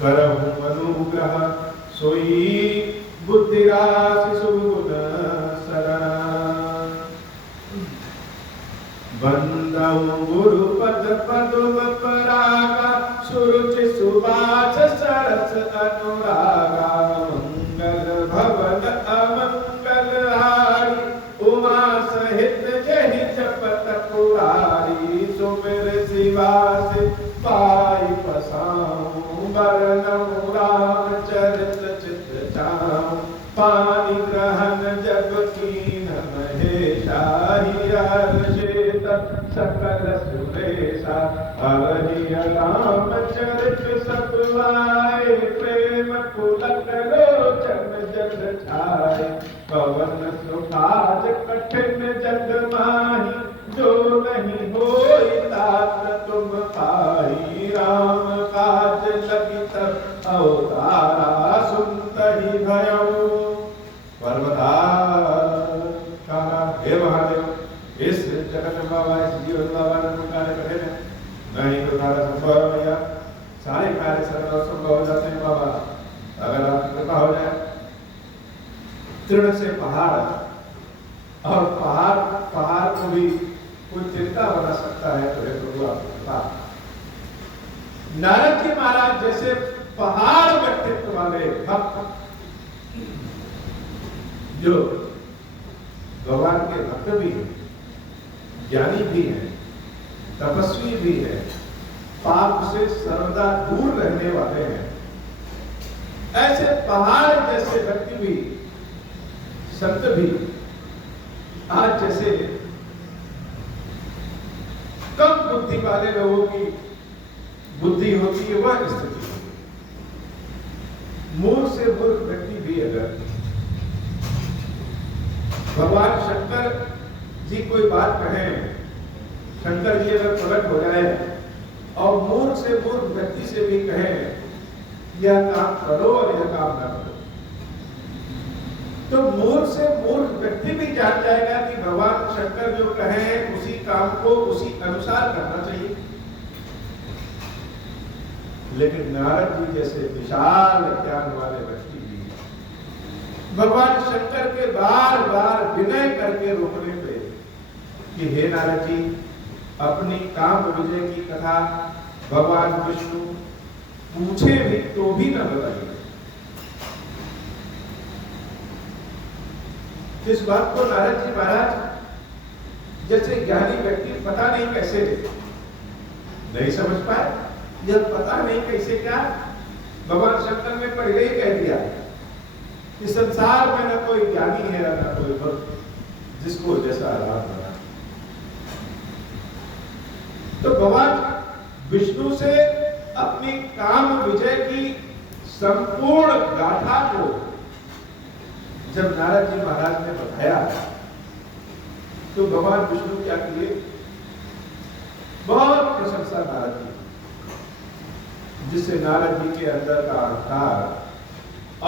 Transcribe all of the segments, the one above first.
करहु अनुग्रह सोई बुद्धि राशि सुगुण शरण बंदौ गुरु पद पदुम परागा सुरुचि सुबाच सरस अनुरागा मंगल भवन अमंगल हारी उमा सहित जहि जपत पुरारी सुमिर शिवास पाई पसाऊं बरनऊं रामचरित चित चाऊं पानी ग्रहण जब कीन महेशा हियर्षित सकल सुरेशा हरि रामचरित सतुआए प्रेम पुलक लोचन जल छाए पवन सुखाज कठिन जग माही जो नहीं होई तात तुम पाई राम काज लगी तब अवतारा सुनत ही भयऊ पर्वताकारा हे महादेव इस जगत में बाबा इस जीवन बाबा ने कार्य करे नहीं तो कार्य संभव है भैया सारे कार्य सरल और संभव हो जाते हैं बाबा अगर आपकी कृपा हो जाए तृण से पहाड़ और पहाड़ को भी कोई चिंता बना सकता है तो हे प्रभु आपकी कृपा नारद जी महाराज जैसे पहाड़ व्यक्तित्व वाले भक्त जो भगवान के भक्त भी हैं, ज्ञानी भी हैं, तपस्वी भी हैं, पाप से सर्वदा दूर रहने वाले हैं, ऐसे पहाड़ जैसे व्यक्ति भी, संत भी आज जैसे कम बुद्धि वाले लोगों की बुद्धि होती है वह स्थिति होती है। मूर्ख से मूर्ख व्यक्ति भी अगर भगवान शंकर जी कोई बात कहें, शंकर जी अगर प्रकट हो जाए और मूर्ख से मूर्ख व्यक्ति से भी कहें यह काम करो और यह काम न करो, तो मूर्ख से मूर्ख व्यक्ति भी जान जाएगा कि भगवान शंकर जो कहें उसी काम को उसी अनुसार करना चाहिए। लेकिन नारद जी जैसे विशाल ज्ञान वाले व्यक्ति भी भगवान शंकर के बार बार विनय करके रोकने पे कि हे नारद जी अपनी काम विजय की कथा भगवान विष्णु पूछे भी तो भी न बताइए। इस बात को नारद जी महाराज जैसे ज्ञानी व्यक्ति पता नहीं कैसे नहीं समझ पाए, यह पता नहीं कैसे क्या भगवान शंकर ने पहले ही कह दिया कि संसार में न कोई ज्ञानी है न कोई भक्त जिसको जैसा आराम बना। तो भगवान विष्णु से अपनी काम विजय की संपूर्ण गाथा को जब नारद जी महाराज ने बताया तो भगवान विष्णु क्या किए, बहुत प्रशंसा नारद जी, जिससे नारद जी के अंदर का अहंकार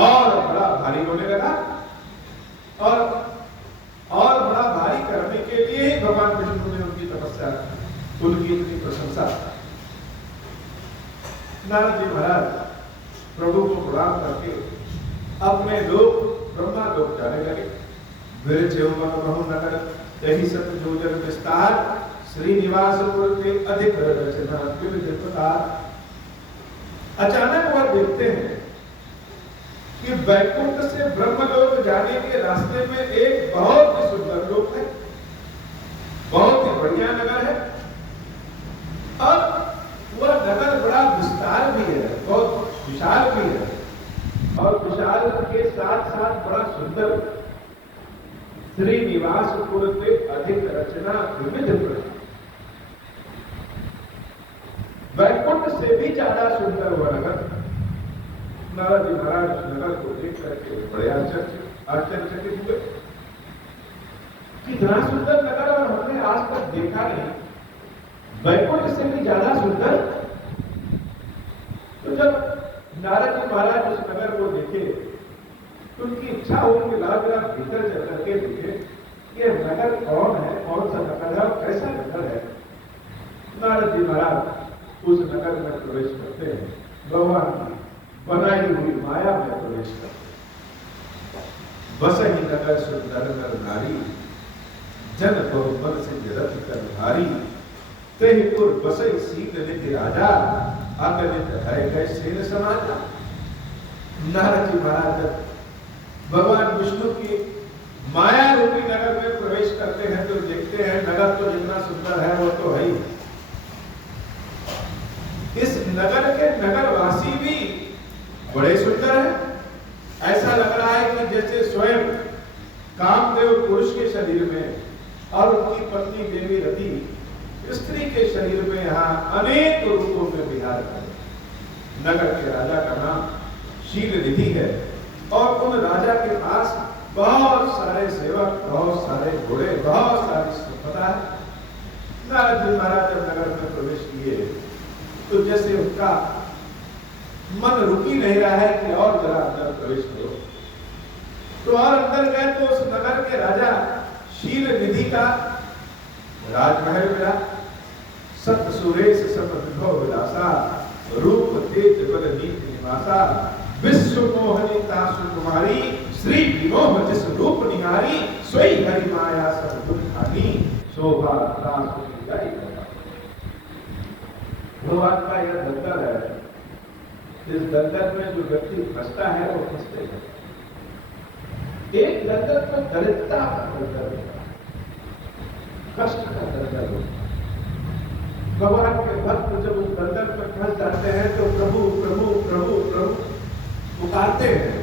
और बड़ा भारी होने लगा और बड़ा भारी करने के लिए ही भगवान विष्णु ने उनकी तपस्या, उनकी इतनी प्रशंसा। नारद जी महाराज प्रभु को प्रणाम करके अपने लोक ब्रह्मा लोक जाने लगे। नगर यही सब जो जन विस्तार श्रीनिवासपुर के अधिक रचना विविध प्रकार। अचानक वह देखते हैं कि वैकुंठ से ब्रह्मलोक जाने के रास्ते में एक बहुत ही सुंदर लोक है, बहुत ही बढ़िया नगर है और वह नगर बड़ा विस्तार भी है, बहुत विशाल भी है और विशाल के साथ साथ बड़ा सुंदर। श्रीनिवासपुर के अधिक रचना विविध प्रकार, वैकुंठ से भी ज्यादा सुंदर हुआ नगर। नारद जी महाराज नगर को देख करके बड़े आश्चर्यचकित हुए कि इतना सुंदर नगर और हमने आज तक देखा नहीं, वैकुंठ से भी ज्यादा सुंदर। तो जब नारद जी महाराज उस नगर को देखे तो उनकी इच्छा हो कि लाल भीतर चल करके देखे ये नगर कौन है, कौन सा नगर है और कैसा नगर है। नारद जी महाराज उस नगर में प्रवेश करते हैं। भगवान की बनाई हुई माया में प्रवेश करते। बसहि नगर सुंदर नर नारी, जन बहुमन से रथ कर भारी, तेहिपुर बसई सीत निधि राजा, अगणित है गए सेन समाजा। नारद जी महाराज भगवान विष्णु की माया रूपी नगर में प्रवेश करते हैं तो देखते हैं नगर तो जितना सुंदर है वो तो है ही, इस नगर के नगरवासी भी बड़े सुंदर हैं। ऐसा लग रहा है कि जैसे स्वयं कामदेव पुरुष के शरीर में और उनकी पत्नी देवी रति स्त्री के शरीर में यहाँ अनेक रूपों में विहार कर। नगर के राजा का नाम शील निधि है और उन राजा के पास बहुत सारे सेवक, बहुत सारे घोड़े, बहुत सारी संपदा है। नारद जी महाराज जब नगर में प्रवेश किए तो जैसे उनका मन रुक ही नहीं रहा है कि और जरा अंदर प्रवेश करो, तो और अंदर गए तो उस नगर के राजा शील निधि का राजमहल मिला। सत सुरेश सत विभव विलासा, रूप तेज बल नीति निवासा, विश्व मोहनी तासु कुमारी, श्री विमोह जिस रूप निहारी, सोई हरि माया सब दुख हानि, शोभा तासु जाई करा। भगवान का यह दलदल है, इस दलदल में जो व्यक्ति फंसता है वो फंसते हैं। एक दलदल तो दरिद्रता का दलदल है, कष्ट का दलदल होता है। भगवान के भक्त जब उस दलदल में फंस जाते हैं तो प्रभु प्रभु प्रभु प्रभु पुकारते हैं,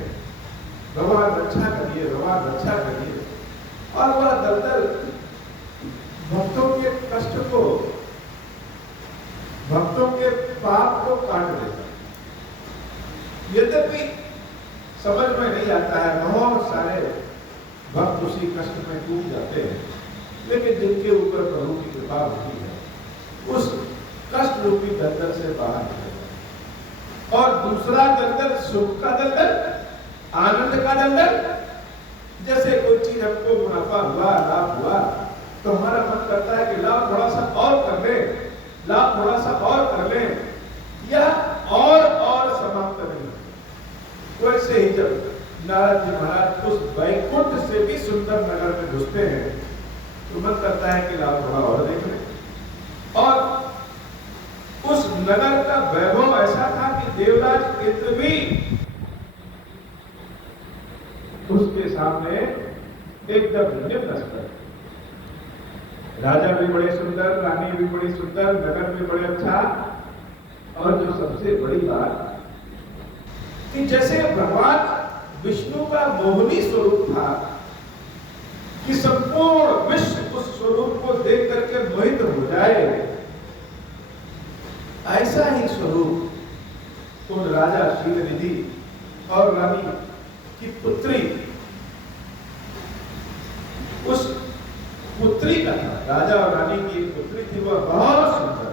भगवान रक्षा करिए, भगवान रक्षा करिए। और वह दलदल भक्तों के कष्ट को, भक्तों के पाप को काट देता है। यद्यपि समझ में नहीं आता है, बहुत सारे भक्त उसी कष्ट में डूब जाते हैं, लेकिन जिनके ऊपर प्रभु की कृपा होती है उस कष्ट रूपी दलदल से बाहर निकलता है। और दूसरा दलदल सुख का दलदल, आनंद का दलदल। जैसे कोई चीज हमको मुनाफा हुआ, लाभ हुआ, तो हमारा मन करता है कि लाभ थोड़ा सा और कर ले, लाभ थोड़ा सा और कर ले, या और समाप्त नहीं। वैसे ही जब नारद जी महाराज उस वैकुंठ से भी सुंदर नगर में घुसते हैं तो मन करता है कि लाभ थोड़ा और देख ले। और उस नगर का वैभव ऐसा था कि देवराज इंद्र भी उसके सामने एकदम निम्न स्तर। राजा भी बड़े सुंदर, रानी भी बड़ी सुंदर, नगर भी बड़े अच्छा। और जो सबसे बड़ी बात कि जैसे भगवान विष्णु का मोहनी स्वरूप था कि संपूर्ण विश्व उस स्वरूप को देख करके मोहित हो जाए, ऐसा ही स्वरूप उन राजा शीलनिधि और रानी की पुत्री, उस पुत्री का था। राजा और रानी की पुत्री थी, वह बहुत सुंदर,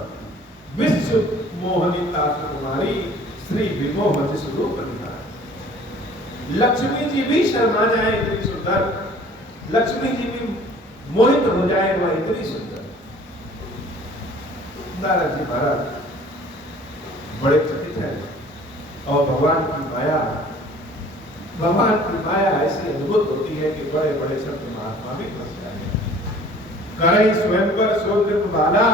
विश्व मोहनी तासु कुमारी, श्री विमोह जिस रूप निहारी। लक्ष्मी जी भी शर्मा जाए, इतनी सुंदर, लक्ष्मी जी भी मोहित हो जाए, वह इतनी सुंदर। नारद जी महाराज बड़े चकित हैं और भगवान की माया ऐसी अद्भुत होती है कि बड़े बड़े संत महात्मा भी फंस जाते हैं। करई स्वयंवर सोदृप बाला,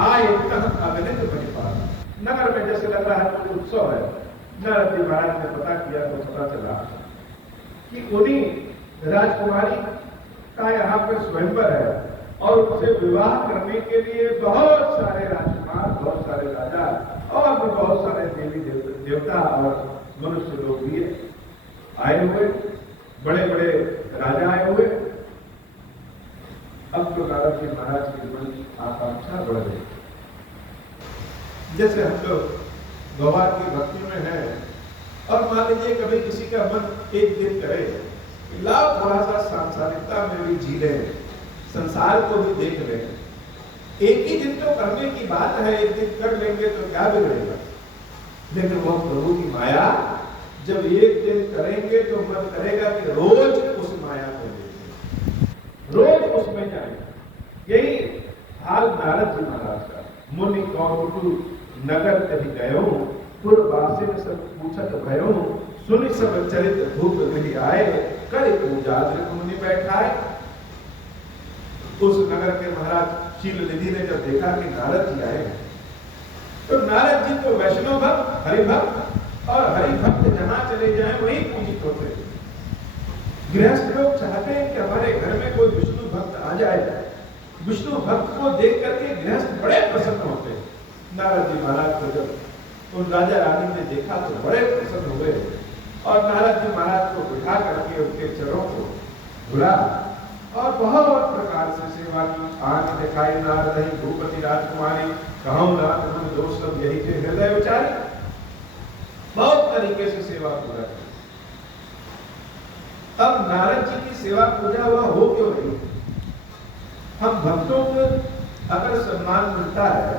आय कह अगणित परिपाला। नगर में जैसे लग रहा है कोई उत्सव है। नारद जी महाराज ने पता किया तो पता चला कि उन्हीं राजकुमारी का यहाँ पे स्वयंवर है और उनसे विवाह करने के लिए बहुत सारे राजकुमार, बहुत सारे राजा और भी बहुत सारे देवी देवता और मनुष्य लोग भी आए हुए, बड़े बड़े राजा आए हुए। अब तो नारद जी महाराज की मन की आकांक्षा बढ़ गई। जैसे हम लोग भगवान की भक्ति में हैं और मान लीजिए कभी किसी का मन एक दिन करे लाभ थोड़ा सा सांसारिकता में भी जी ले, संसार को भी देख ले। एक ही दिन तो करने की बात है, एक दिन कर लेंगे तो क्या बिगड़ेगा। लेकिन वो प्रभु की माया जब एक दिन करेंगे तो मन करेगा कि रोज उस माया को देखें, रोज उसमें जाए। यही हाल नारद जी महाराज का। मुनि कौटु नगर कहि गयो, पूर्ववासी ने सब पूछत भयो, सुनि सब चरित भूप गृह आए, कर पूजा मुनि बैठाए। उस नगर के महाराज शीलनिधि ने जब देखा कि नारद जी आए, तो नारद जी तो वैष्णव भक्त, हरिभक्त, और हरिभक्त जहां चले जाएं वहीं पूजित होते हैं। गृहस्थ लोग चाहते हैं कि हमारे घर में कोई विष्णु भक्त आ जाए। विष्णु भक्त को देख करके गृहस्थ बड़े प्रसन्न होते हैं। नारद जी महाराज को जब उन राजा रानी ने देखा तो बड़े प्रसन्न हुए और नारद जी महाराज को बिठा करके उनके चरणों को धुला और बहुत प्रकार से सेवा की। आंख दिखाई नारद ही भूपति राजकुमारी, कहूं नाथ मन दोष सब यही थे हृदय विचारी। बहुत तरीके से सेवा पूरा की। अब नारद जी की सेवा पूजा हुआ हो क्यों नहीं? हम भक्तों को अगर सम्मान मिलता है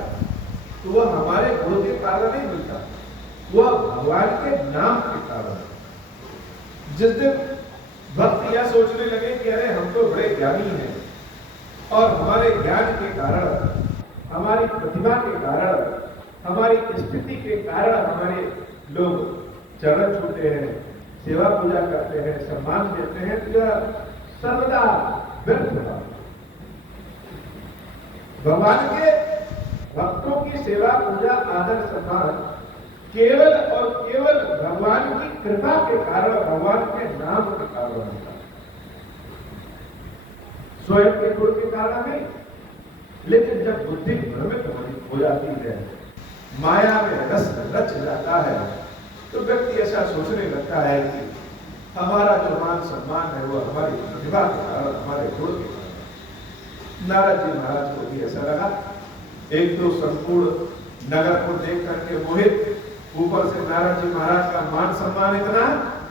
तो वह हमारे गुण के कारण नहीं मिलता, वह भगवान के नाम के कारण। जिस दिन भक्त यह सोचने लगे कि अरे हम तो बड़े ज्ञानी हैं और हमारे ज्ञान के कारण, हमारी प्रतिभा के कारण, हमारी स्थिति के कारण हमारे लोग चरण छूते हैं, सेवा पूजा करते हैं, सम्मान देते हैं, तो यह सर्वदा व्यर्थ होगा। भगवान के भक्तों की सेवा पूजा आदर सम्मान केवल और केवल भगवान की कृपा के कारण, भगवान के नाम के कारण होता है, स्वयं के गुण के कारण नहीं। लेकिन जब बुद्धि भ्रमित हो जाती है, माया में रस रच जाता है, तो व्यक्ति ऐसा सोचने लगता है कि हमारा जो मान सम्मान है वो हमारी प्रतिभा के कारण, हमारे गुण के कारण। नारद जी महाराज को भी ऐसा लगा। एक तो संपूर्ण नगर को देख करके मोहित, ऊपर से नारद जी महाराज का मान सम्मान इतना,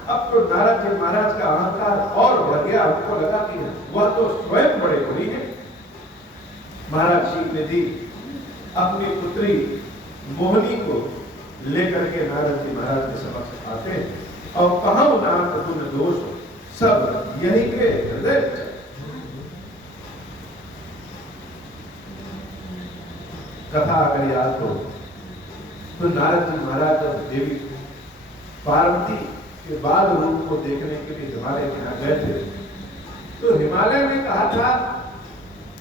अब तो नारद जी महाराज का अहंकार और बढ़ गया। उनको लगा कि वह तो स्वयं बड़े गुणी हैं। महाराज शीलनिधि अपनी पुत्री मोहिनी को लेकर के नारद जी महाराज के समक्ष आते और कहूं नाथ गुण दोष सब यही के हृदय। कथा अगर याद हो तो नारद जी महाराज जब देवी पार्वती के बाल रूप को देखने के लिए हिमालय के यहाँ गए थे, तो हिमालय ने कहा था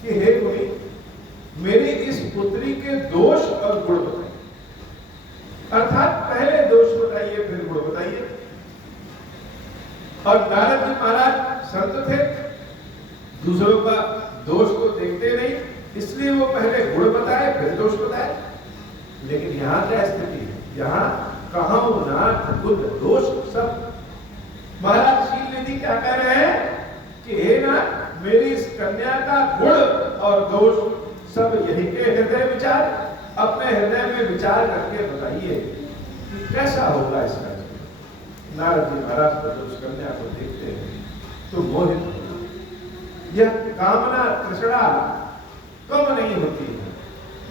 कि हे मुनि, मेरी इस पुत्री के दोष और गुण बताइए। अर्थात पहले दोष बताइए फिर गुण बताइए। और नारद जी महाराज संत थे, दूसरों का दोष को देखते नहीं, इसलिए वो पहले गुण बताए फिर दोष बताए। लेकिन यहाँ क्या स्थिति है? यहाँ कहूं नाथ गुण दोष सब। महाराज शीलनिधि क्या कह रहे हैं कि हे नाथ, मेरी इस कन्या का गुण और दोष सब यही के हृदय विचार। अपने हृदय में विचार करके बताइए कि कैसा होगा इसका। नारद जी महाराज को जब उस कन्या को देखते हैं तो मोहित होते। यह कामना तृष्णा कम नहीं होती है,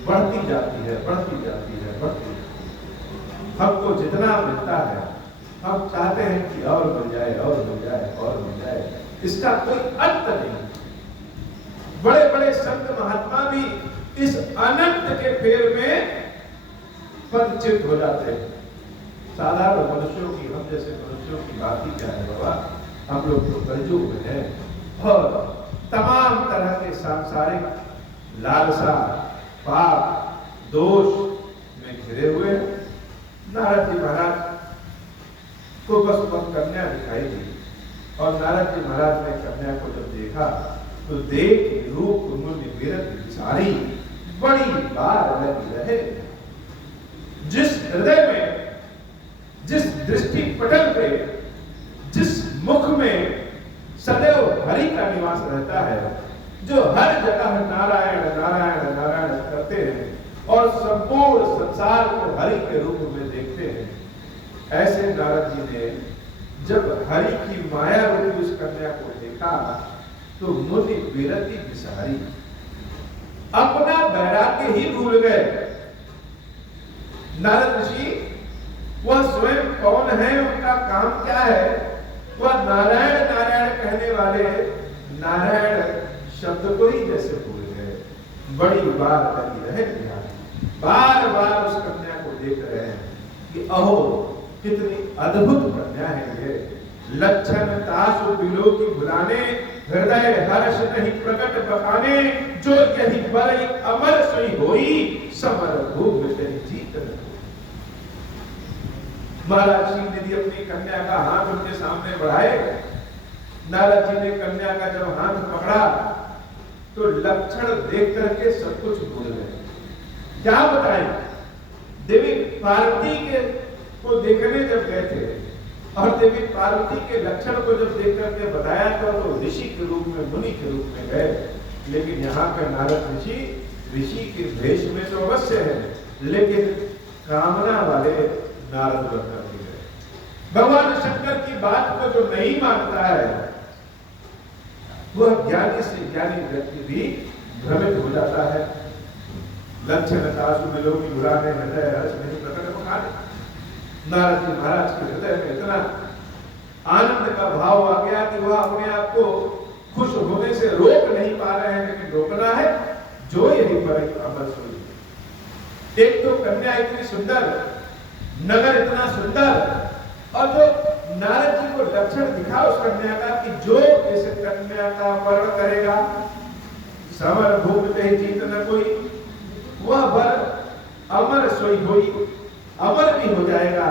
बढ़ती जाती है, बढ़ती जाती है, बढ़ती जाती है। हमको जितना मिलता है हम चाहते हैं कि और मिल जाए, और मिल जाए, और मिल जाए। इसका कोई अंत नहीं। बड़े बड़े संत महात्मा भी इस अनंत के फेर में पदच्युत हो जाते हैं। साधारण मनुष्यों की, हम जैसे मनुष्यों की बात ही क्या है बाबा। हम लोग तो कलयुग में हैं और तमाम तरह के सांसारिक लालसा, पाप, दोष में घिरे हुए हैं। नारद जी महाराज को बस वह कन्या दिखाई दी और नारद जी महाराज ने कन्या को जब देखा तो देख रूप मुनि विरत सारी बड़ी बार लगी रहे। जिस हृदय में, जिस दृष्टि पटल पे, जिस मुख में सदैव हरि का निवास रहता है, जो हर जगह नारायण नारायण नारायण करते हैं और संपूर्ण संसार को हरि के रूप में देखते हैं, ऐसे नारद जी ने जब हरि की माया रूपी उस कन्या को देखा तो मुनि विरति विसारी, अपना वैराग्य ही भूल गए। नारद ऋषि वह स्वयं कौन है, उनका काम क्या है, वह नारायण नारायण कहने वाले नारायण शब्द को ही जैसे भूल गए। बड़ी बार लगी रहे, बार बार उस कन्या को देख रहे हैं कि अहो कितनी अद्भुत कन्या है ये। लक्षण तासु बिलो की बुलाने, हृदय हर्ष नहीं प्रकट बखाने, जो यही बरई अमर सोई होई, समर भूप तेरी जीत न। महाराज श्री निधि अपनी कन्या का हाथ उनके सामने बढ़ाए। नारद जी ने कन्या का जब हाथ पकड़ा तो लक्षण देख करके सब कुछ भूल गए। क्या बताएं, देवी पार्वती के को देखने जब गए थे और देवी पार्वती के लक्षण को जब देख करके बताया तो ऋषि के रूप में, मुनि के रूप में गए। लेकिन यहाँ का नारद ऋषि के भेष में तो अवश्य है, लेकिन कामना वाले नारद बनकर गए। भगवान शंकर की बात को जो नहीं मानता है वह ज्ञानी से ज्ञानी व्यक्ति भी भ्रमित हो जाता है। लक्षण तासु बिलो की बुलाने, हृदय हर्ष नहीं प्रकट बखाने। नारद जी महाराज के हृदय में इतना आनंद का भाव आ गया कि वह अपने आप को खुश होने से रोक नहीं पा रहे हैं, लेकिन रोकना है जो यही पर अमर सोई। एक तो कन्या इतनी सुंदर, नगर इतना सुंदर, और जो नारद जी को लक्षण दिखा उस कन्या का कि जो इस कन्या का वर्ण करेगा समर भूप ते जीत न कोई, वह वर अमर सोई होई, अमर भी हो जाएगा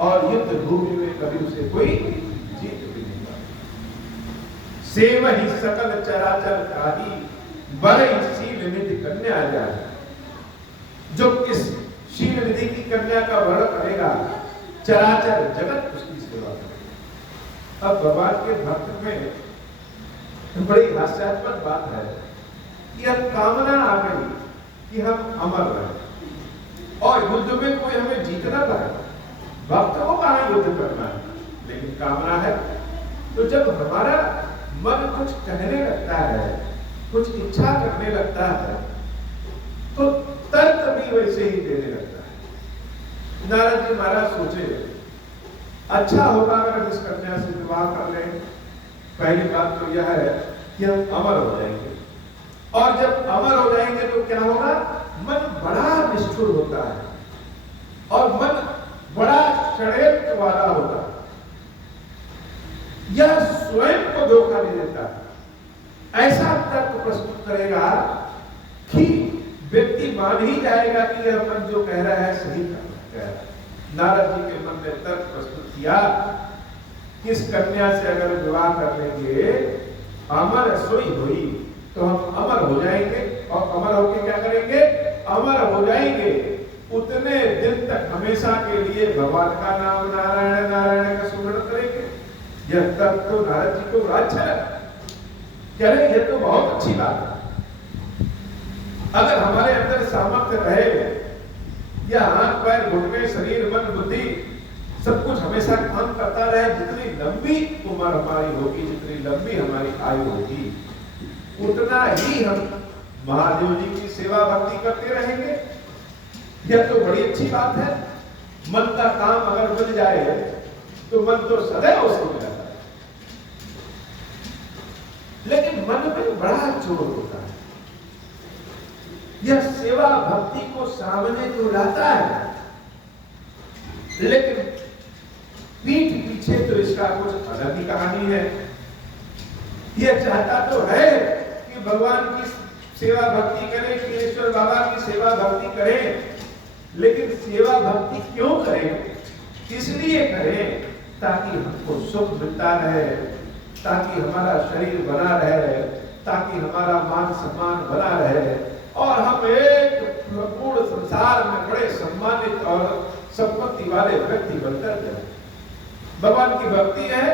और युद्ध भूमि में कभी उसे कोई जीत भी नहीं पाएगा। सेव ही सकल चराचर काही, बरई शील निधि कन्या जाए। जो इस शील निधि की कन्या का वर्ण करेगा चराचर जगत उसकी सेवा करेगा। अब भगवान के भक्त में बड़ी हास्यास्पद बात है कि अब कामना आ गई कि हम अमर रहे और युद्ध में कोई हमें जीतना पाए। भक्त को कहाँ युद्ध करना है, लेकिन कामना है। तो जब हमारा मन कुछ कहने लगता है, कुछ इच्छा करने लगता है, तो तर्क भी वैसे ही देने लगता है। नारद जी महाराज सोचे अच्छा होगा अगर इस कन्या से विवाह कर लें। पहली बात तो यह है कि हम अमर हो जाएंगे, और जब अमर हो जाएंगे तो क्या होगा, मन बड़ा निष्ठुर होता है और मन बड़ा षड्यंत्र वाला होता है। यह स्वयं को धोखा दे देता है। ऐसा तर्क प्रस्तुत करेगा कि व्यक्ति मान ही जाएगा कि यह मन जो कह रहा है सही कह रहा है। नारद जी के मन में तर्क प्रस्तुत किया कि इस कन्या से अगर विवाह कर लेंगे अमर सोई हुई तो हम अमर हो जाएंगे, और अमर होके क्या करेंगे, अमर हो जाएंगे। उतने दिन तक हमेशा के लिए भगवान का नाम नारायण नारायण का सुमरण करेंगे। यह तर्क तो नारद जी को अच्छा लगा। कह रहे ये तो बहुत अच्छी बात है। अगर हमारे अंदर सामर्थ्य रहे, या हाथ पैर घुटने शरीर मन बुद्धि सब कुछ हमेशा काम करता रहे, जितनी लंबी उम्र हमारी होगी, जितनी लंबी हमारी आयु होगी, उतना ही हम महादेव जी की सेवा भक्ति करते रहेंगे। यह तो बड़ी अच्छी बात है। मन का काम अगर मिल जाए तो मन तो सदैव उसे मिल जाता है, लेकिन मन में बड़ा जोर होता है। यह सेवा भक्ति को सामने तो लाता है, लेकिन पीठ पीछे तो इसका कुछ अलग ही कहानी है। यह चाहता तो है कि भगवान की सेवा भक्ति करें, केशवर बाबा की सेवा भक्ति करें, लेकिन सेवा भक्ति क्यों करें, इसलिए करें ताकि हमको सुख मिलता रहे, ताकि हमारा शरीर बना रहे, ताकि हमारा मान सम्मान बना रहे, और हम एक पूर्ण संसार में बड़े सम्मानित और संपत्ति वाले व्यक्ति बनकर जाए। भगवान की भक्ति है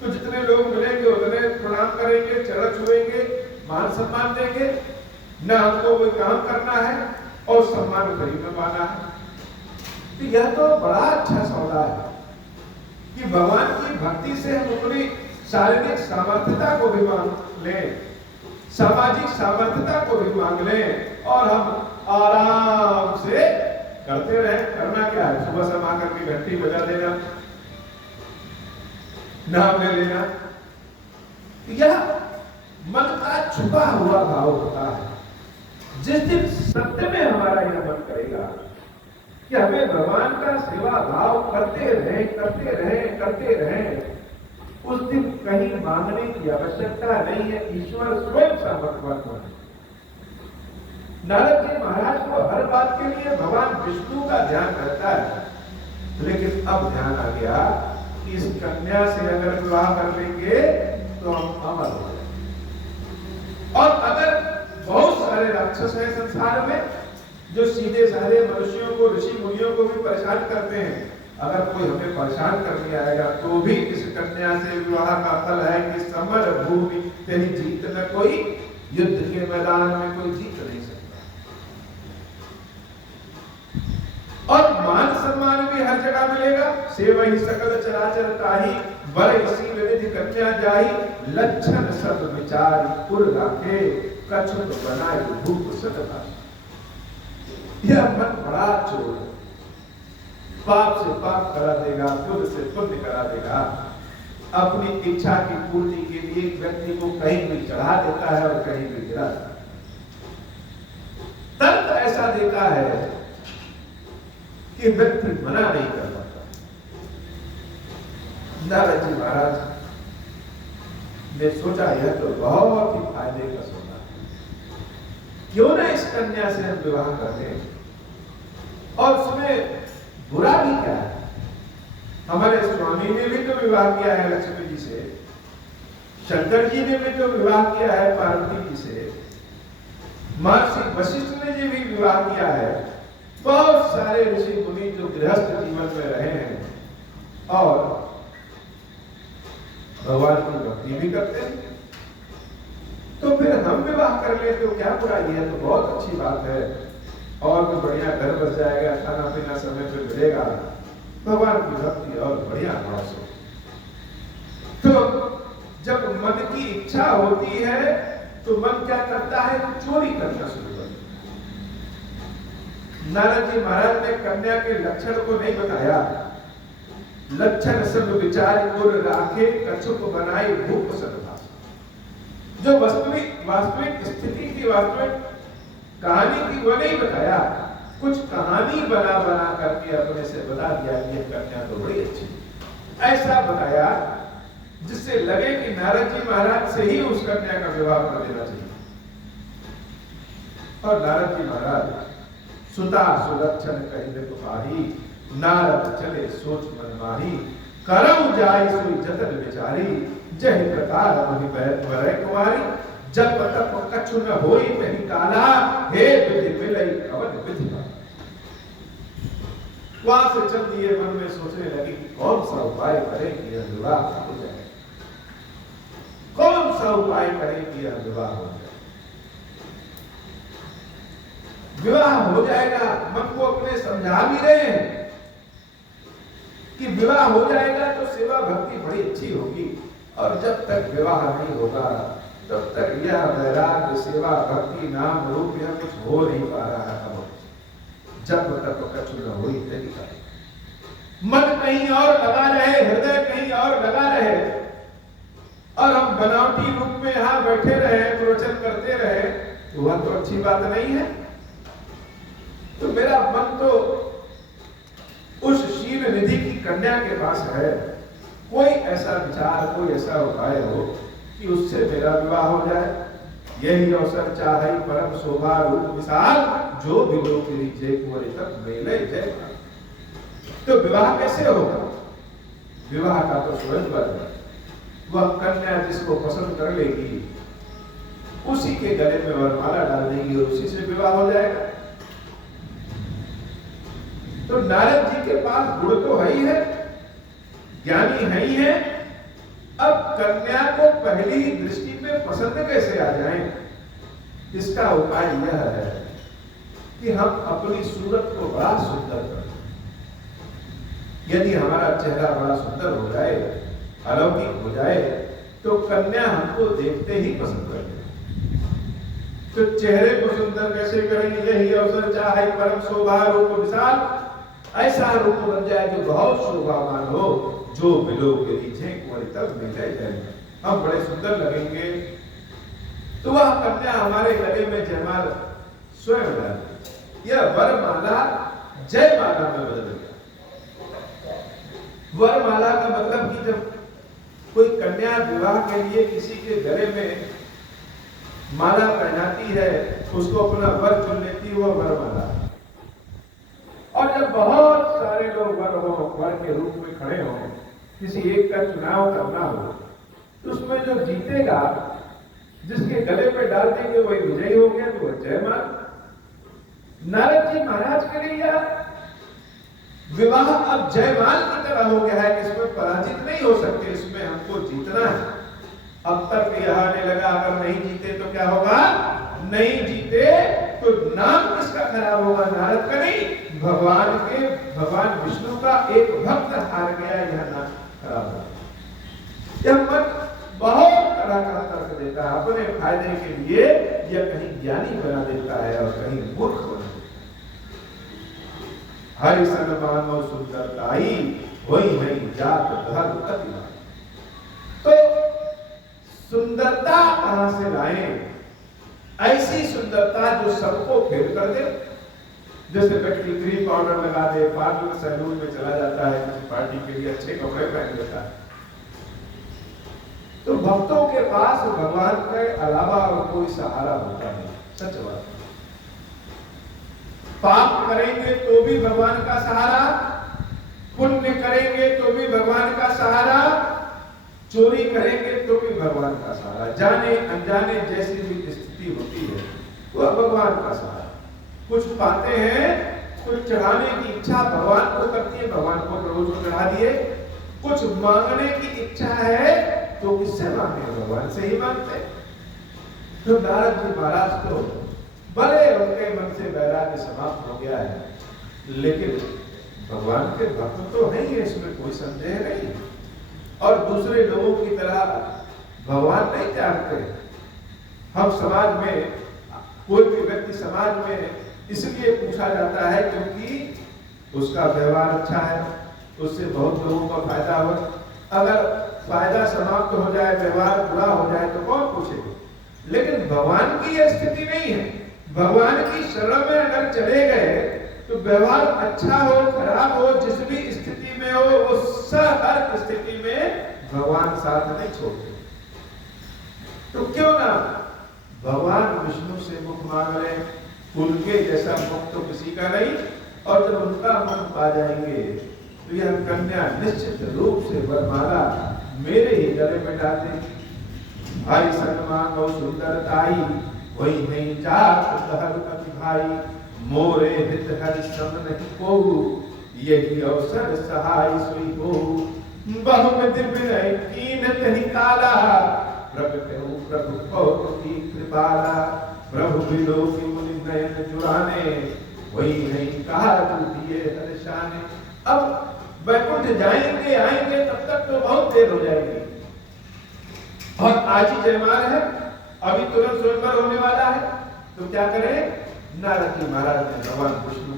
तो जितने लोग मिलेंगे उतने प्रणाम करेंगे, चरण छुएंगे, मान सम्मान देंगे। न हमको कोई काम करना है और सम्मान फ्री में पाना है। तो यह तो बड़ा अच्छा सौदा है कि भगवान की भक्ति से हम अपनी शारीरिक सामर्थ्यता को भी मांग लें, सामाजिक सामर्थ्यता को भी मांग लें, और हम आराम से करते रहे। करना क्या है, सुबह से आकर के घंटी बजा देना, नाम ले लेना। यह मन का छुपा हुआ भाव होता है। जिस दिन सत्य में हमारा यह मन करेगा कि हमें भगवान का सेवा भाव करते रहें। उस दिन कहीं मांगने की आवश्यकता नहीं है, ईश्वर स्वयं समर्पण है। नारद जी महाराज को हर बात के लिए भगवान विष्णु का ध्यान रहता है, लेकिन अब ध्यान आ गया कि इस कन्या से अगर विवाह कर लेंगे तो हम अमर हो जाएंगे। और अगर बहुत सारे राक्षस हैं संसार में जो सीधे साधे मनुष्यों को, ऋषि मुनियों को भी परेशान करते हैं, अगर कोई हमें परेशान करने आएगा तो भी इस कन्या से विवाह का फल है कि समर भूमि तेरी जीत न कोई, युद्ध के मैदान में कोई जीत नहीं सकता। और मान सम्मान भी हर जगह मिलेगा। सेवहि सकल चराचर ताहि, वर इसी विधि कन्या जाहि, लक्षण सब विचार पुर राखे, कछुत बनाए भूप सतता। यह मन बड़ा चोर है, पाप से पाप करा देगा, पुण्य से पुण्य करा देगा। अपनी इच्छा की पूर्ति के लिए व्यक्ति को कहीं भी चढ़ा देता है और कहीं भी गिरा देता है। तंत्र ऐसा देता है कि व्यक्ति मना नहीं कर पाता। नारद जी महाराज ने सोचा यह तो बहुत ही फायदे का सौदा है, क्यों ना इस कन्या से हम विवाह कर लें। और उसमें बुरा भी क्या है, हमारे स्वामी ने भी तो विवाह किया है लक्ष्मी जी से, शंकर जी ने भी तो विवाह किया है पार्वती जी से, महर्षि वशिष्ठ ने भी विवाह किया है। बहुत सारे ऋषि मुनि जो गृहस्थ जीवन में रहे हैं और भगवान की भक्ति भी करते हैं, तो फिर हम विवाह कर ले तो क्या बुराई है, तो बहुत अच्छी बात है। और भी बढ़िया घर बस जाएगा, खाना पीना समय पे मिलेगा, भगवान की भक्ति और बढ़िया मास हो। तो जब मन की इच्छा होती है तो मन क्या करता है, चोरी करना शुरू कर देता है। नारद जी महाराज ने कन्या के लक्षण को नहीं बताया। लक्षण सब विचार पुर राखे, कछुक बनाए भूप सतभास। जो वास्तविक स्थिति की, वास्तविक कहानी की वो नहीं बताया, कुछ कहानी बना करके अपने से बता दिया कि यह कन्या तो बड़ी अच्छी, ऐसा बताया जिससे लगे कि नारद जी महाराज से ही उस कन्या का विवाह कर देना चाहिए। और नारद जी महाराज सुता सुलक्षण कहिने तुहारी, नारद चले सोच मन माही, करऊ जाय सोई जतन विचारी, जहि प्रकार महि वरै कुमारी, जब तक कछु न होई नहीं काला, हे विधि मिलई अवध विधि। वहां से चल दिए, मन में सोचने लगे कि कौन सा उपाय करें कि यह विवाह हो जाए, कौन सा उपाय करें कि यह विवाह हो जाए। विवाह हो जाएगा, मन को अपने समझा भी रहे हैं कि विवाह हो जाएगा तो सेवा भक्ति बड़ी अच्छी होगी, और जब तक विवाह नहीं होगा तब तक यह वैराग्य सेवा भक्ति नाम रूप यह कुछ हो नहीं पा रहा है। जब तक कछु न होई तरीका, मन कहीं और लगा रहे, हृदय कहीं और लगा रहे, और हम बनावटी रूप में यहाँ बैठे रहे, प्रवचन करते रहे, तो वह तो अच्छी बात नहीं है। तो मेरा मन तो उस शील निधि की कन्या के पास है, कोई ऐसा विचार, कोई ऐसा उपाय हो कि उससे मेरा विवाह हो जाए। यही अवसर चाहे परम शोभा रूप विशाल, जो भी लोग रीचे कुंवरी तक मेले जय। तो विवाह कैसे होगा? विवाह का तो स्वयं बल है। वह कन्या जिसको पसंद कर लेगी उसी के गले में वरमाला डाल देगी और उसी से विवाह हो जाएगा। तो नारद जी के पास गुण तो है ही है, ज्ञानी है ही है। अब कन्या को पहली दृष्टि में पसंद कैसे आ जाए, इसका उपाय यह है कि हम अपनी सूरत को बड़ा सुंदर कर दें। यदि हमारा चेहरा बड़ा सुंदर हो जाए, अलौकिक हो जाए, तो कन्या हमको देखते ही पसंद कर देगी। तो चेहरे को सुंदर कैसे करेंगे? यही अवसर चाहे परम शोभा रूप विशाल, ऐसा रूप बन जाए जो बहुत शोभावान हो, जो बिलो के नीचे कुंवरी तक मिल जाए, हम बड़े सुंदर लगेंगे। तो वह कन्या हमारे गले में जयमाल स्वयं डाले। यह वरमाला जयमाला में बदल गया। वरमाला का मतलब कि जब कोई कन्या विवाह के लिए किसी के गले में माला पहनाती है, उसको अपना वर चुन लेती है, वो वरमाला। और जब बहुत सारे लोग वर के रूप में खड़े हों, किसी एक का चुनाव करना हो, तो उसमें जो जीतेगा, जिसके गले पे डाल देंगे वही विजयी हो गया, तो वह जयमाल। नारद जी महाराज के लिए यह विवाह अब जयमाल की तरह हो गया है कि इसमें पराजित नहीं हो सकते, इसमें हमको जीतना है। अब तक यह आने लगा अगर नहीं जीते तो क्या होगा, नहीं जीते तो नाम किसका खराब होगा, नारद का नहीं, भगवान विष्णु का एक भक्त हार गया, यह नाम खराब होगा। यह मन बहुत तरह का तर्क देता है अपने फायदे के लिए, यह कहीं ज्ञानी बना देता है और कहीं मूर्ख बना देता है। हरि सन मानव सुंदरताई वही नहीं जात धर्म अति। तो सुंदरता कहां से लाए, ऐसी सुंदरता जो सबको फेल कर दे। जैसे व्यक्ति क्रीम पाउडर लगा दे, पार्लर सैलून में चला जाता है, किसी पार्टी के लिए अच्छे कपड़े पहन लेता है, तो भक्तों के पास भगवान के अलावा और कोई सहारा होता नहीं। सच बात। पाप करेंगे तो भी भगवान का सहारा, पुण्य करेंगे तो भी भगवान का सहारा, चोरी करेंगे तो भी भगवान का सहारा, जाने अनजाने जैसी भी स्थिति होती है वह भगवान का सहारा। कुछ पाते हैं, कुछ चढ़ाने की इच्छा भगवान को करती है, भगवान को प्रभु को चढ़ा दिए। कुछ मांगने की इच्छा है तो किससे मांगे, भगवान से ही मांगते। तो नारद जी महाराज तो भले उनके मन से वैराग्य समाप्त हो गया है, लेकिन भगवान के भक्त तो है ही, इसमें कोई संदेह नहीं। और दूसरे लोगों की तरह भगवान नहीं जानते। हम समाज में, कोई भी व्यक्ति समाज में इसलिए पूछा जाता है क्योंकि उसका व्यवहार अच्छा है, उससे बहुत लोगों का फायदा हो। अगर फायदा समाप्त हो जाए, व्यवहार बुरा हो जाए तो कौन पूछेगा। लेकिन भगवान की यह स्थिति नहीं है। भगवान की शरण में अगर चले गए तो व्यवहार अच्छा हो खराब हो, जिस भी स्थिति में हो, उस हर स्थिति में भगवान साथ नहीं छोड़ते। तो क्यों ना भगवान विष्णु से मुख मांग ले, उनके जैसा मुख तो किसी का नहीं। और जब उनका मुख पा जाएंगे तो यह कन्या निश्चित रूप से वरमाला मेरे ही गले में डाल देगी। हरि सन्मान और सुंदरताई वही नहीं जात धर्म कति भाई, मोरे हित हरि सम नहीं को, यही अवसर सहाय सोई हो। बहुविध विनय कीन कहि काला, प्रगट हो प्रभु कौतुकी कृपाला। प्रभु विलोकी मुनि नयन जुराने, वही नहीं कहा जो दिए हर्षाने। अब वैकुंठ जाएंगे आएंगे तब तक तो बहुत देर हो जाएगी, और आज ही जयमाल है, अभी तुरंत स्वयंवर होने वाला है। तो क्या करें, नारद जी महाराज ने भगवान विष्णु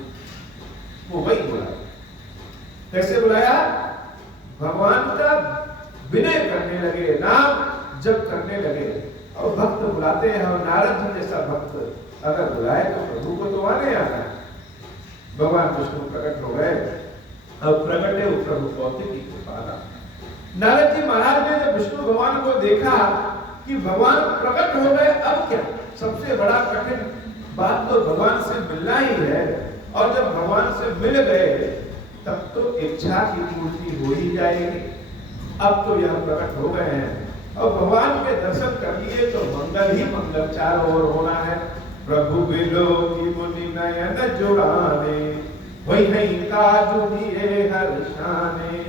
को वही बुलाया। कैसे बुलाया, भगवान का विनय करने लगे, नाम जप करने लगे। और भक्त बुलाते हैं, और नारद जी जैसा भक्त अगर बुलाए तो प्रभु को तो आने आना है। भगवान विष्णु प्रकट हो गए, अब प्रकटे वो प्रभु कौतुकी कृपाला। नारद जी महाराज ने जब विष्णु भगवान को देखा कि भगवान प्रकट हो गए, अब क्या, सबसे बड़ा कठिन बात तो भगवान से मिलना ही है। और जब भगवान से मिल गए तब तो इच्छा की पूर्ति हो ही जाएगी। अब तो यह प्रकट हो गए हैं और भगवान के दर्शन कर लिए तो मंगल ही मंगल चारों ओर होना है। प्रभु विलोकी मुनि नयन जुराने, वही नहीं काजू दिए हर्षाने।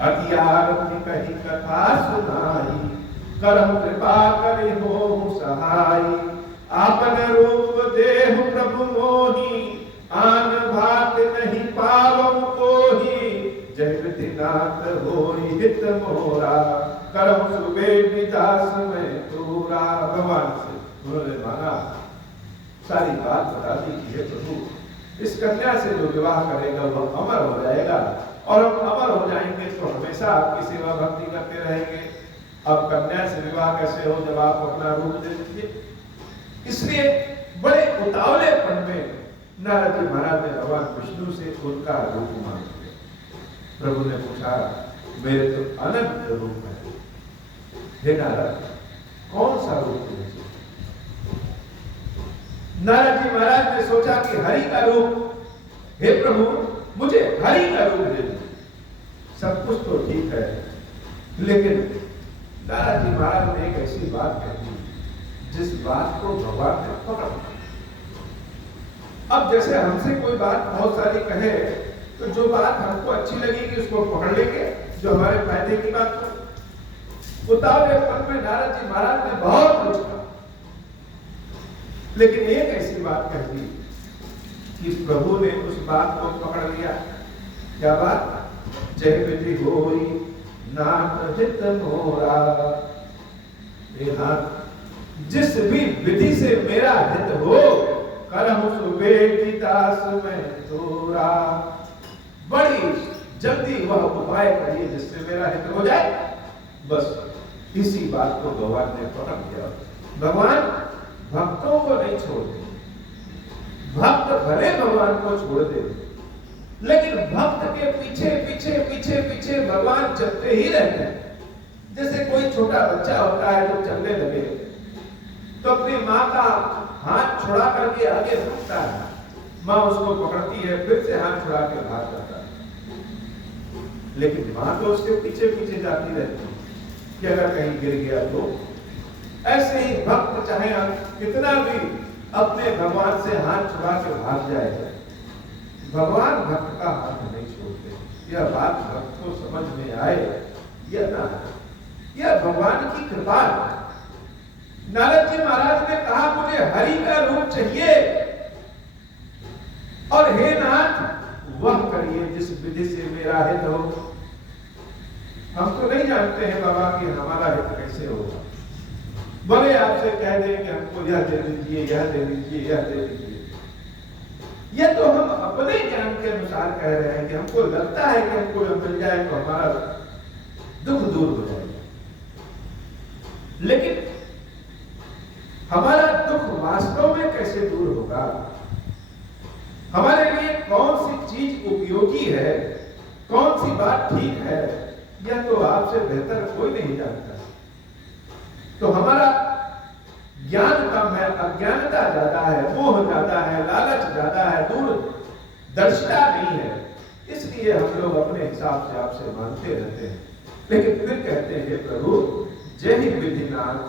अति आरती कही कथा सुनाई, करम कृपा करे हो सहाय। आपन रूप देहु प्रभु मोही, आन भात नहीं पावम कोही। जय विधिनाथ होई हित मोरा, करम सुबेद दास में तोरा। भगवान से उन्होंने मांगा, सारी बात बता दी कि हे प्रभु, इस कन्या से जो विवाह करेगा वह अमर हो जाएगा, और हम अमर हो जाएंगे तो हमेशा आपकी सेवा भक्ति करते रहेंगे। अब कन्या से विवाह कैसे हो जब आप अपना रूप दे दीजिए। इसलिए बड़े उतावलेपन में नारद जी महाराज ने भगवान विष्णु से उनका रूप मांग लिया। प्रभु ने पूछा, मेरे तो अनंत रूप है, हे नारद कौन सा रूप है? नारद जी महाराज ने सोचा कि हरि का रूप, हे प्रभु मुझे हरि का रूप दे दो। सब कुछ तो ठीक है, लेकिन नारद जी महाराज ने एक ऐसी बात कह दी जिस बात को भगवान ने पकड़ लिया। अब जैसे हमसे कोई बात बहुत सारी कहे तो जो बात हमको अच्छी लगेगी उसको पकड़ लेंगे, जो हमारे फायदे की बात हो। उतावलेपन में नारद जी महाराज ने बहुत कुछ कहा, लेकिन एक ऐसी बात कह दी कि प्रभु ने उस बात को पकड़ लिया। क्या बात? जय विधि होई नाथ हित मोरा। जिस भी विधि से मेरा हित हो, करहु सुबेटी दास में तोरा। बड़ी जल्दी वह उपाय करिए जिससे मेरा हित हो जाए। बस इसी बात को भगवान ने पकड़ लिया। भगवान भक्तों को नहीं छोड़ते, भक्त भले भगवान को छोड़ दे, लेकिन भक्त के पीछे पीछे पीछे पीछे भगवान चलते ही रहते हैं। जैसे कोई छोटा बच्चा होता है जो चलने लगे तो अपनी माँ का हाथ छुड़ा करके आगे भागता है, माँ उसको पकड़ती है, फिर से हाथ छुड़ा के भाग जाता है, लेकिन माँ तो उसके पीछे पीछे जाती रहती है कि अगर कहीं गिर गया तो। ऐसे ही भक्त चाहे कितना भी अपने भगवान से हाथ छुड़ा के भाग जाए, भगवान भक्त का हाथ नहीं छोड़ते। यह बात भक्त को समझ में आए या ना, यह भगवान की कृपा है। नारद जी महाराज ने कहा मुझे हरि का रूप चाहिए, और हे नाथ वह करिए जिस विधि से मेरा हित हो। हम तो नहीं जानते हैं बाबा कि हमारा हित कैसे होगा। भले आपसे कह दें कि हमको यह दे दीजिए, यह दे दीजिए, यह दे दीजिए, यह तो हम अपने ज्ञान के अनुसार कह रहे हैं कि हमको लगता है कि हमको यह मिल जाए तो हमारा दुख दूर हो जाएगा, लेकिन हमारा दुख वास्तव में कैसे दूर होगा? हमारे लिए कौन सी चीज उपयोगी है, कौन सी बात ठीक है, यह तो आपसे बेहतर कोई नहीं जानता। तो हमारा ज्ञान कम है, अज्ञानता ज्यादा है, मोह ज्यादा है, लालच ज्यादा है, दूर दर्शिता नहीं है, इसलिए हम लोग अपने हिसाब से आपसे मानते रहते हैं। लेकिन फिर कहते हैं प्रभु जय विधिनाथ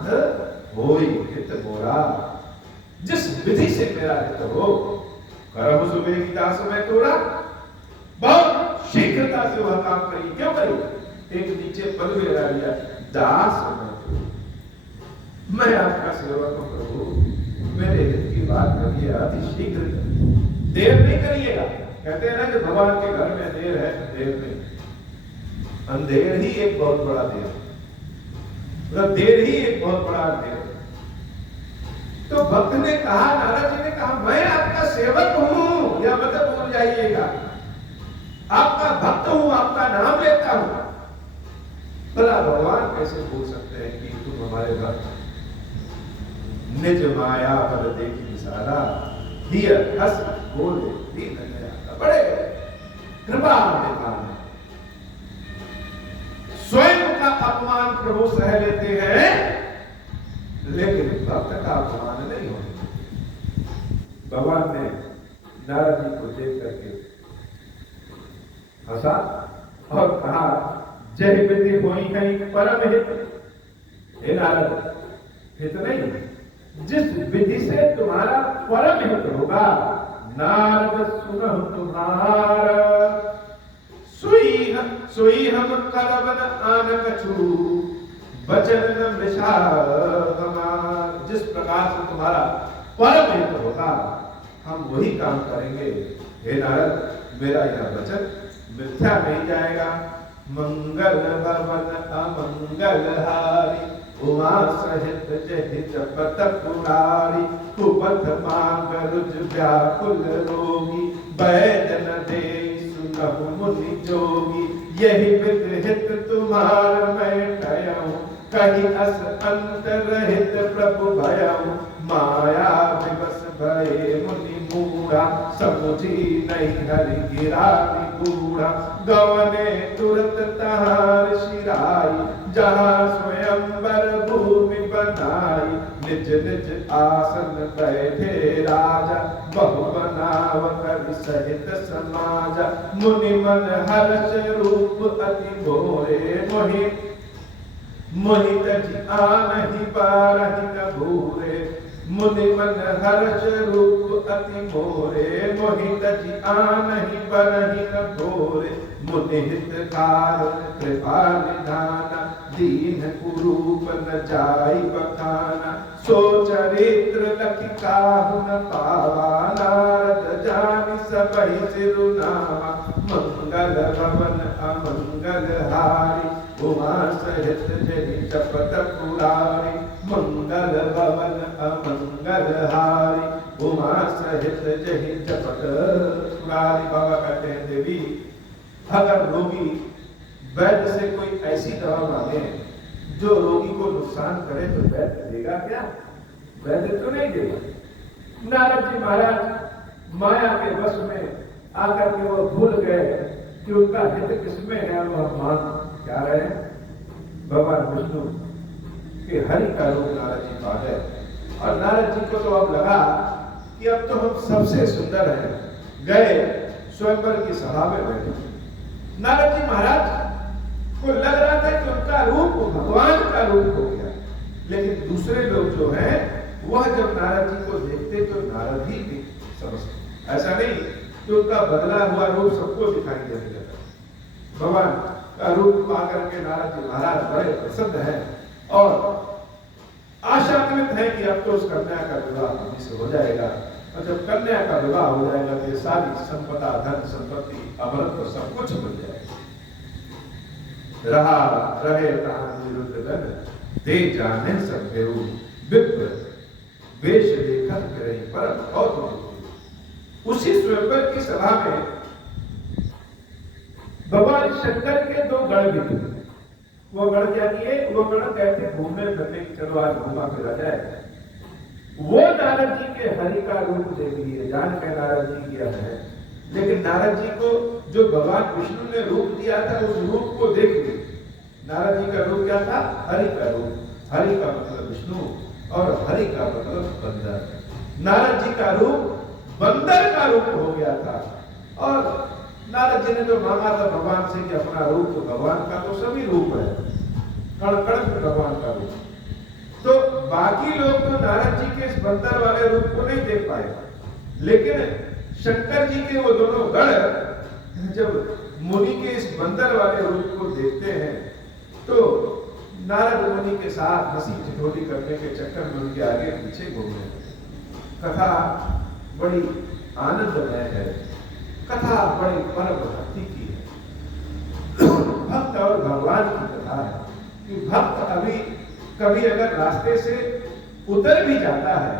होई हित मोरा। जिस विधि से मेरा हित हो, करहु सुबेटी दास में तोरा। बहुत शीघ्रता से वह काम करिए। क्यों करिए? एक नीचे पद भी लगा दिया, दास मैं आपका सेवक हूं प्रभु, मेरे हित की बात करिए, अति शीघ्र देर नहीं करिएगा। कहते हैं ना कि भगवान के घर में देर है, देर नहीं, अंधेर ही एक बहुत बड़ा देर, मतलब देर ही एक बहुत बड़ा अंधेर। तो भक्त ने कहा, नारद जी ने कहा मैं आपका सेवक हूं, यह मत भूल जाइएगा, आपका भक्त हूं, आपका नाम लेता हूं। भला भगवान कैसे भूल सकते हैं कि तुम हमारे भक्त? निज माया पर देखी विसारा, हिय हंस बोले दीन दयाला। बड़े कृपा निधान, स्वयं का अपमान प्रभु सह लेते हैं, लेकिन भक्त का अपमान नहीं होने। भगवान ने नारद जी को देख करके हंसा और कहा जय विधि होई कहीं परम हित। हे नारद, हित नहीं, जिस विधि से तुम्हारा परम हित होगा, नारद सुनहु तुम्हारा, सोई हम करबन आन कछु, वचन न मृषा हमार। जिस प्रकार से तुम्हारा परम हित होगा, हम वही काम करेंगे। हे नारद, मेरा यह वचन मिथ्या नहीं जाएगा। मंगल भवन अमंगल हारी, उमा सहित जहित पत पुरारी, कुपथ मांग रुज व्याकुल रोगी, वैद न दे सुनहु मुनि जोगी। यही विधि हित तुम्हार मैं टयऊं, कहीं अस अंत रहित प्रभु भयऊं। माया विवश भये मुनि मूढ़ा, समुझी नहीं हरि गिरा निगूढ़ा। गवने तुरत तहार शिराई, जहाँ स्वयंवर भूमि बनाई। निज निज आसन बैठे राजा, बहु बनाव कर सहित समाजा। मुनि मन हर्ष रूप अति मोरे, मोहि तज आनहि बारहि न भूरे। मुनि मन हर्ष रूप अति मोरे, मोहि तज आनहि बारहि न भूरे। मुनि हितकार कृपा निधाना, दीन कुरूप न जाई बखाना। सो चरित्र लखि काहु न पावा, नारद जानि सबहि सिरुनावा। मंगल भवन अमंगल हारी, उमा सहित जहि जपत पुरारी। मंगल भवन अमंगल हारी, उमा सहित जहि जपत पुरारी। बाबा कहते हैं देवी, अगर रोगी वैद्य से कोई ऐसी दवा मांगे जो रोगी को नुकसान करे तो वैद्य देगा क्या? वैद्य तो नहीं देगा। नारद जी महाराज माया के वश में आकर के वो भूल गए कि उनका हित किसमें है, और वह मान क्या रहे भगवान विष्णु के हरि का रूप नारद जी पा गए। और नारद जी को तो अब लगा कि अब तो हम सबसे सुंदर हैं। गए स्वयंवर की सभा में बैठे। नारद जी महाराज को लग रहा था कि उनका रूप भगवान का रूप हो गया, लेकिन दूसरे लोग जो हैं वह जब नारद जी को देखते तो नारद ही नहीं समझते। ऐसा नहीं कि उनका बदला हुआ रूप सबको दिखाई देने लगा। भगवान का रूप पाकर के नारद जी महाराज बड़े प्रसन्न हैं और आशान्वित है कि अब तो उस कन्या का विवाह अभी से हो जाएगा। और जब कन्या का विवाह हो जाएगा तो ये सारी संपदा, धन संपत्ति, अमरत्व सब कुछ मिल जाएगा। रहा रहे तहां निरुद्ध दन, दे जाने सब देव। विप्र वेश देखत गिरहि परम कौतुक। उसी स्वयंवर की सभा में भगवान शंकर के दो गण भी थे। वो गण क्या किए? वो गण कहते घूमने फिरने की, चलो आज घूमा फिरा जाए। वो नारद जी के हरि का रूप देख लिए, जान के नारद जी किया है। लेकिन नारद जी को जो भगवान विष्णु ने रूप दिया था उस रूप को देख लिए। नारद जी का रूप क्या था? हरि का रूप। हरि का मतलब विष्णु और हरि का मतलब बंदर। नारद जी का रूप बंदर का रूप हो गया था। और नारद जी ने तो मांगा था भगवान से कि अपना रूप, तो भगवान का तो सभी रूप है, कण कण में भगवान का रूप। तो बाकी लोग तो नारद जी के इस बंदर वाले रूप को नहीं देख पाए, लेकिन शंकर जी के वो दोनों गण जब मुनि के इस बंदर वाले रूप को देखते हैं तो नारद मुनि के साथ हंसी ठिठोली करने के चक्कर में उनके आगे पीछे घूमने लगे। कथा बड़ी आनंदमय है, कथा बड़ी परम भक्ति की है। भक्त और भगवान की कथा है कि भक्त अभी कभी अगर रास्ते से उतर भी जाता है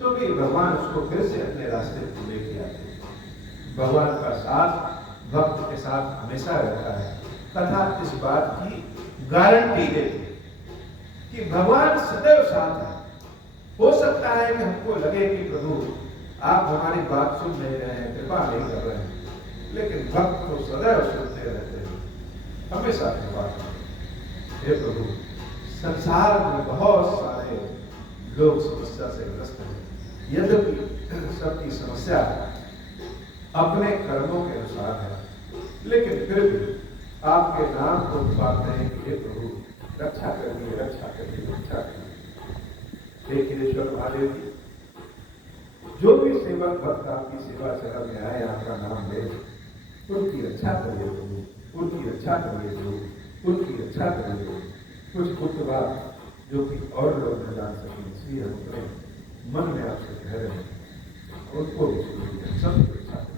तो भी भगवान उसको फिर से अपने रास्ते पर लेके आते हैं। भगवान का साथ भक्त के साथ हमेशा रहता है। कथा इस बात की गारंटी देती है कि भगवान सदैव साथ है। हो सकता है कि हमको लगे कि प्रभु आप हमारी बात सुन नहीं रहे हैं, कृपा नहीं कर रहे हैं, लेकिन भक्त तो सदैव सुनते रहते हैं, हमेशा कृपा करते। हे प्रभु, संसार में बहुत सारे लोग समस्या से ग्रस्त हैं, यद्यपि सबकी समस्या अपने कर्मों के अनुसार है, लेकिन फिर भी आपके नाम को पाते हैं कि हे प्रभु रक्षा करिए, रक्षा करिए, रक्षा करिए। हे खिलेश्वर महादेव जी, जो भी सेवक भक्त आपकी सेवा चरण में आए, आपका नाम ले, उनकी रक्षा करिए प्रभु, उनकी रक्षा करिए प्रभु, उनकी रक्षा करिए। कुछ गुप्त बात जो कि और लोग न जान सकें, इसलिए हम अपने मन में आपसे कह रहे हैं, उनको भी सुनिए, सबकी रक्षा करें।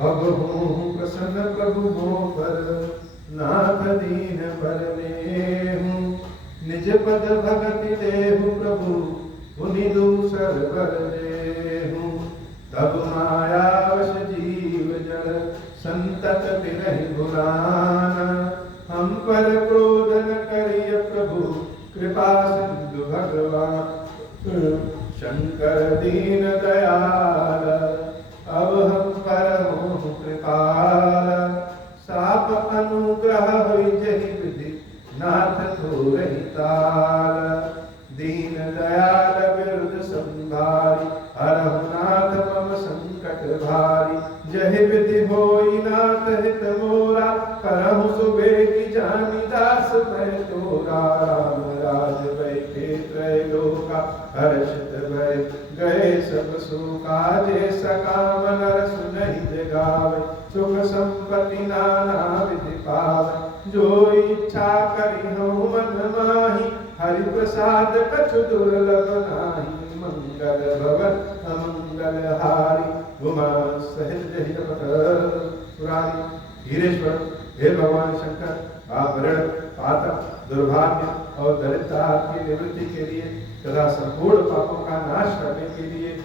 अब हूँ प्रसन्न प्रभु मोह पर, नाथ दीन बरने हूँ। निज पद भगति देहु प्रभु, पुनि दूसर बरने हूँ। तब मायावश जीव जड़, संतत बिरहि बुलाना। हम पर क्रोध न करिय प्रभु, कृपा सिंधु भगवान। शंकर दीन दयाल, अब हम पर हो कृपाल। साप अनुग्रह हुई जहि विधि, नाथ थोरहि ताल। दीन दयाल बिरुद संभारी, हरहु नाथ मम संकट भारी। जहि विधि होई नाथ हित मोरा, करहु सुबेगी जानी दास मैं तोरा। राम राज बैठे त्रैलोका, हर्षित भय गए सब सुखा। जे सकाम नर सुनहि जगावे, सुख संपत्ति नाना विधि पावे। जो इच्छा करी हूँ मन माही, हरि प्रसाद कछु दुर्लभ नाही। मंगल भवन अमंगल हारी, उमा सहित जहि जपत पुरारी। धीरेश्वर हे भगवान शंकर, आप ऋण पातक दुर्भाग्य और दरिद्रता की निवृत्ति के लिए तथा संपूर्ण पापों का नाश करने के लिए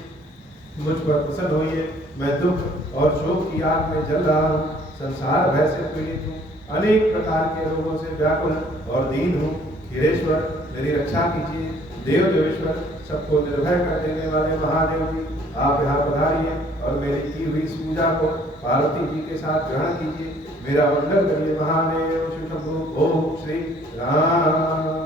मुझ पर प्रसन्न होइए। मैं दुख और शोक की आग में जल रहा हूँ, संसार भय से पीड़ित हूँ, अनेक प्रकार के रोगों से व्याकुल और दीन हूँ। धीरेश्वर मेरी रक्षा कीजिए। देव देवेश्वर, सबको निर्भय कर देने वाले महादेव जी, आप यहाँ पधारिए और मेरी की हुई इस पूजा को पार्वती जी के साथ ग्रहण कीजिए। मेरा वंदन करिए महादेव शिव शंभु। ओम श्री राम।